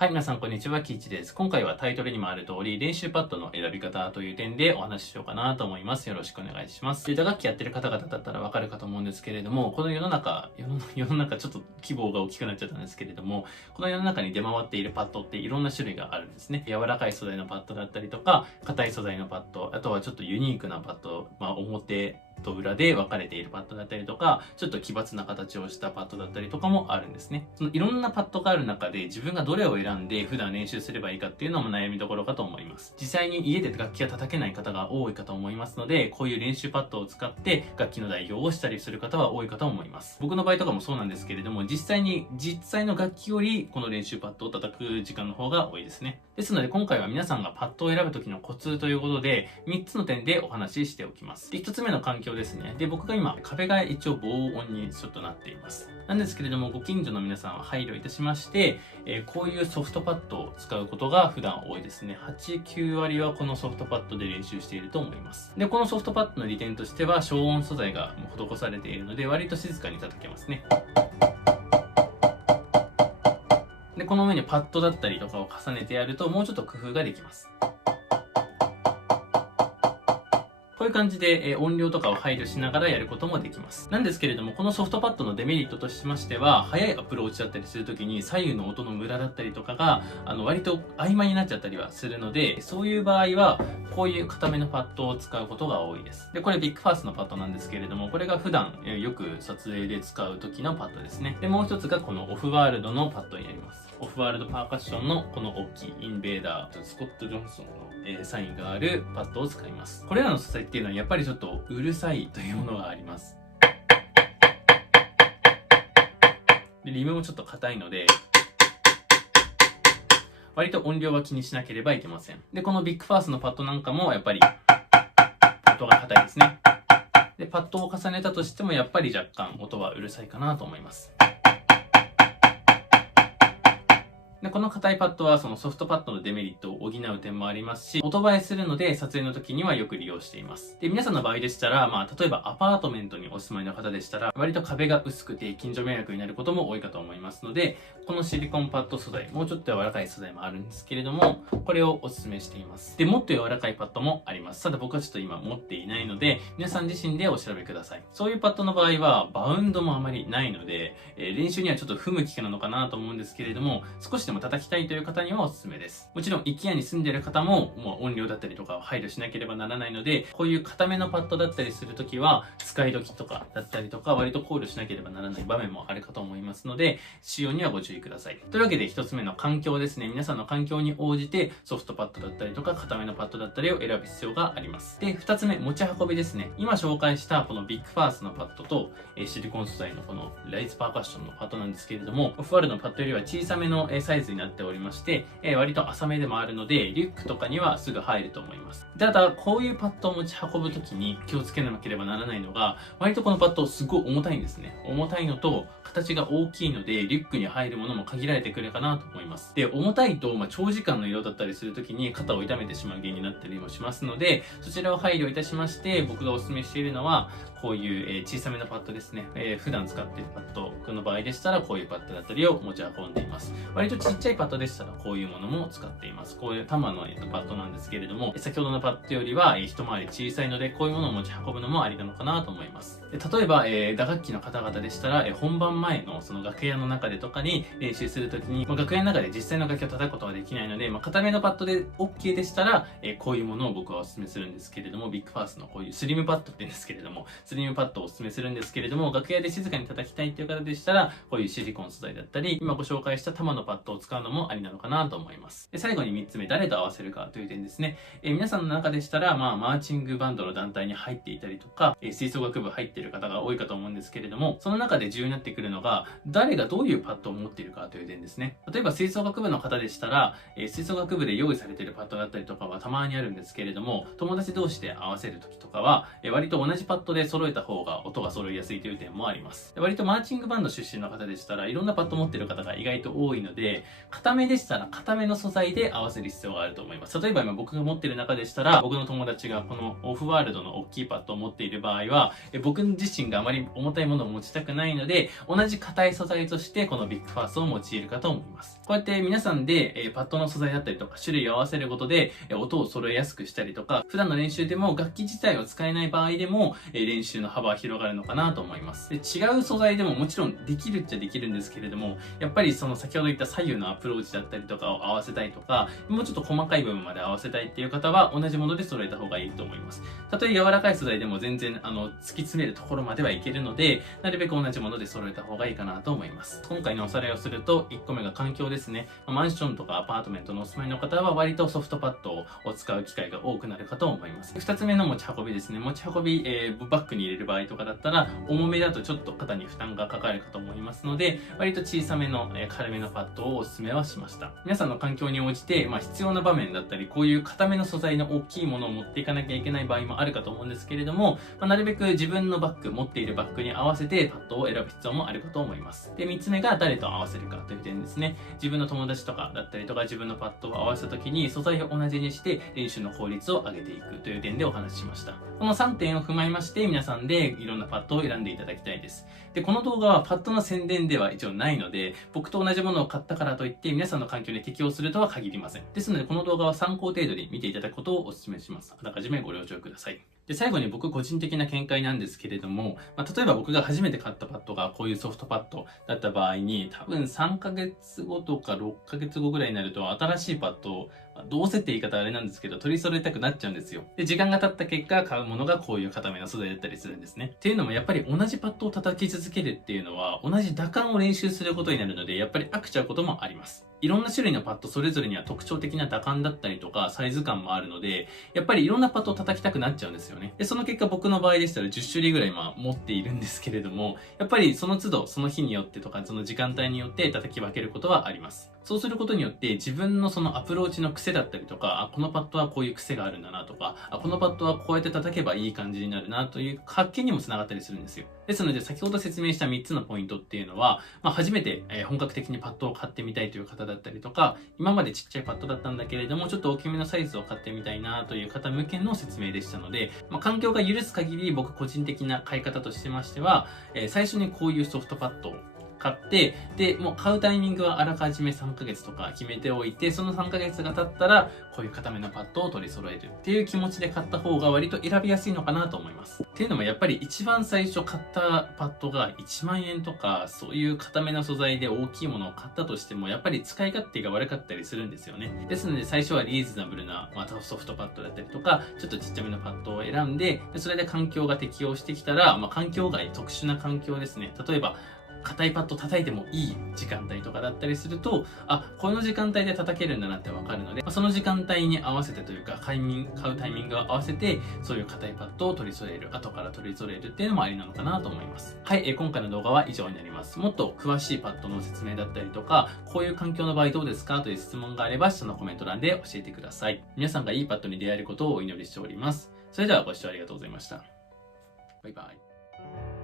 はい、皆さんこんにちは、キイチです。今回はタイトルにもある通り、練習パッドの選び方という点でお話ししようかなと思います。よろしくお願いします。打楽器やってる方々だったらわかるかと思うんですけれども、この世の中ちょっと規模が大きくなっちゃったんですけれども、この世の中に出回っているパッドっていろんな種類があるんですね。柔らかい素材のパッドだったりとか、硬い素材のパッド、あとはちょっとユニークなパッド、表と裏で分かれているパッドだったりとか、ちょっと奇抜な形をしたパッドだったりとかもあるんですね。そのいろんなパッドがある中で自分がどれを選んで普段練習すればいいかっていうのも悩みどころかと思います。実際に家で楽器が叩けない方が多いかと思いますので、こういう練習パッドを使って楽器の代用をしたりする方は多いかと思います。僕の場合とかもそうなんですけれども、実際の楽器よりこの練習パッドを叩く時間の方が多いですね。ですので今回は皆さんがパッドを選ぶ時のコツということで、3つの点でお話ししておきます。で、1つ目の環境ですね。で、僕が今、壁が一応防音にちょっとなっています。なんですけれども、ご近所の皆さんは配慮いたしまして、こういうソフトパッドを使うことが普段多いですね。8、9割はこのソフトパッドで練習していると思います。で、このソフトパッドの利点としては、消音素材が施されているので、割と静かに叩けますね。で、この上にパッドだったりとかを重ねてやると、もうちょっと工夫ができます。こういう感じで音量とかを配慮しながらやることもできます。なんですけれども、このソフトパッドのデメリットとしましては、速いアプローチだったりするときに左右の音のムラだったりとかが、割と曖昧になっちゃったりはするので、そういう場合は、こういう硬めのパッドを使うことが多いです。で、これビッグファースのパッドなんですけれども、これが普段よく撮影で使う時のパッドですね。で、もう一つがこのオフワールドのパッドになります。オフワールドパーカッションのこの大きいインベーダー、スコット・ジョンソンのサインがあるパッドを使います。これらの素材っていうのはやっぱりちょっとうるさいというものがあります。で、リムもちょっと硬いので、割と音量は気にしなければいけません。で、このビッグファースのパッドなんかもやっぱり音が硬いですね。で、パッドを重ねたとしてもやっぱり若干音はうるさいかなと思います。で、この硬いパッドはそのソフトパッドのデメリットを補う点もありますし、音映えするので撮影の時にはよく利用しています。で、皆さんの場合でしたら、例えばアパートメントにお住まいの方でしたら、割と壁が薄くて近所迷惑になることも多いかと思いますので、このシリコンパッド素材、もうちょっと柔らかい素材もあるんですけれども、これをお勧めしています。で、もっと柔らかいパッドもあります。ただ僕はちょっと今持っていないので、皆さん自身でお調べください。そういうパッドの場合は、バウンドもあまりないので、練習にはちょっと不向きなのかなと思うんですけれども、少しでも叩きたいという方にはおすすめです。もちろん、一軒家に住んでいる方も、音量だったりとかを配慮しなければならないので、こういう硬めのパッドだったりするときは、使い時とかだったりとか、割と考慮しなければならない場面もあるかと思いますので、使用にはご注意ください。というわけで、一つ目の環境ですね。皆さんの環境に応じて、ソフトパッドだったりとか、硬めのパッドだったりを選ぶ必要があります。で、二つ目、持ち運びですね。今紹介したこのビッグファースのパッドと、シリコン素材のこのライズパーカッションのパッドなんですけれども、オフワールドのパッドよりは小さめのサイズになっておりまして、割と浅めでもあるので、リュックとかにはすぐ入ると思います。ただ、こういうパッドを持ち運ぶときに気をつけなければならないのが、割とこのパッドすごい重たいんですね。重たいのと、形が大きいので、リュックに入るものも限られてくるかなと思います。で、重たいと、長時間の移動だったりするときに肩を痛めてしまう原因になったりもしますので、そちらを配慮いたしまして、僕がお勧めしているのは、こういう小さめのパッドですね。普段使っているパッド、僕の場合でしたらこういうパッドだったりを持ち運んでいます。割とちっちゃいパッドでしたらこういうものも使っています。こういう玉のパッドなんですけれども、先ほどのパッドよりは一回り小さいので、こういうものを持ち運ぶのもありなのかなと思います。で、例えば、打楽器の方々でしたら、本番前のその楽屋の中でとかに練習するときに、楽屋の中で実際の楽器を叩くことができないので、硬めのパッドで OK でしたら、こういうものを僕はお勧めするんですけれども、ビッグファースのこういうスリムパッドって言うんですけれども、スリムパッドをお勧めするんですけれども、楽屋で静かに叩きたいっていう方でしたら、こういうシリコン素材だったり、今ご紹介した玉のパッドを使うのもありなのかなと思います。で、最後に3つ目、誰と合わせるかという点ですね。皆さんの中でしたら、マーチングバンドの団体に入っていたりとか、吹奏楽部入っている方が多いかと思うんですけれども、その中で重要になってくるのが、誰がどういうパッドを持っているかという点ですね。例えば吹奏楽部の方でしたら、吹奏楽部で用意されているパッドだったりとかはたまにあるんですけれども、友達同士で合わせる時とかは、割と同じパッドで揃えた方が音が揃いやすいという点もあります。割とマーチングバンド出身の方でしたら、いろんなパッド持っている方が意外と多いので、硬めでしたら硬めの素材で合わせる必要があると思います。例えば今僕が持っている中でしたら、僕の友達がこのオフワールドの大きいパッドを持っている場合は、僕自身があまり重たいものを持ちたくないので、同じ硬い素材としてこのビッグファーストを用いるかと思います。こうやって皆さんでパッドの素材だったりとか種類を合わせることで音を揃えやすくしたりとか、普段の練習でも楽器自体を使えない場合でも練習の幅は広がるのかなと思います。で、違う素材でももちろんできるっちゃできるんですけれども、やっぱりその先ほど言った左右のアプローチだったりとかを合わせたいとか、もうちょっと細かい部分まで合わせたいっていう方は同じもので揃えた方がいいと思います。たとえ柔らかい素材でも全然突き詰めるところまではいけるので、なるべく同じもので揃えた方がいいかなと思います。今回のおさらいをすると、1個目が環境ですね。マンションとかアパートメントのお住まいの方は割とソフトパッドを使う機会が多くなるかと思います。2つ目の持ち運びですね。持ち運び、バッグに入れる場合とかだったら、重めだとちょっと肩に負担がかかるかと思いますので、割と小さめの、軽めのパッドをお勧めはしました。皆さんの環境に応じて、必要な場面だったり、こういう硬めの素材の大きいものを持っていかなきゃいけない場合もあるかと思うんですけれども、なるべく自分のバッグ、持っているバッグに合わせてパッドを選ぶ必要もあるかと思います。で、3つ目が誰と合わせるかという点ですね。自分の友達とかだったりとか、自分のパッドを合わせた時に素材を同じにして練習の効率を上げていくという点でお話ししました。この3点を踏まえまして、皆さんでいろんなパッドを選んでいただきたいです。で、この動画はパッドの宣伝では一応ないので、僕と同じものを買ったからといって皆さんの環境に適用するとは限りません。ですので、この動画は参考程度に見ていただくことをお勧めします。あらかじめご了承ください。で、最後に僕個人的な見解なんですけれども、例えば僕が初めて買ったパッドがこういうソフトパッドだった場合に、多分3ヶ月後とか6ヶ月後ぐらいになると新しいパッドをどうせって言い方あれなんですけど、取り揃えたくなっちゃうんですよ。で、時間が経った結果、買うものがこういう固めの素材だったりするんですね。っていうのも、やっぱり同じパッドを叩き続けるっていうのは、同じ打感を練習することになるので、やっぱり飽きちゃうこともあります。いろんな種類のパッドそれぞれには特徴的な打感だったりとか、サイズ感もあるので、やっぱりいろんなパッドを叩きたくなっちゃうんですよね。で、その結果僕の場合でしたら10種類ぐらい持っているんですけれども、やっぱりその都度、その日によってとか、その時間帯によって叩き分けることはあります。そうすることによって自分のそのアプローチの癖だったりとか、このパッドはこういう癖があるんだなとか、このパッドはこうやって叩けばいい感じになるなという発見にもつながったりするんですよ。ですので先ほど説明した3つのポイントっていうのは、初めて本格的にパッドを買ってみたいという方だったりとか、今までちっちゃいパッドだったんだけれども、ちょっと大きめのサイズを買ってみたいなという方向けの説明でしたので、環境が許す限り僕個人的な買い方としてましては、最初にこういうソフトパッドを買って、で、もう買うタイミングはあらかじめ3ヶ月とか決めておいて、その3ヶ月が経ったら、こういう固めのパッドを取り揃えるっていう気持ちで買った方が割と選びやすいのかなと思います。っていうのもやっぱり一番最初買ったパッドが1万円とか、そういう固めの素材で大きいものを買ったとしても、やっぱり使い勝手が悪かったりするんですよね。ですので最初はリーズナブルな、ソフトパッドだったりとか、ちょっとちっちゃめのパッドを選んで、それで環境が適応してきたら、環境外、特殊な環境ですね。例えば、硬いパッド叩いてもいい時間帯とかだったりすると、この時間帯で叩けるんだなってわかるので、その時間帯に合わせてというか、買うタイミングを合わせて、そういう硬いパッドを取り揃える、後から取り揃えるっていうのもありなのかなと思います。はい、今回の動画は以上になります。もっと詳しいパッドの説明だったりとか、こういう環境の場合どうですかという質問があれば、下のコメント欄で教えてください。皆さんがいいパッドに出会えることをお祈りしております。それではご視聴ありがとうございました。バイバイ。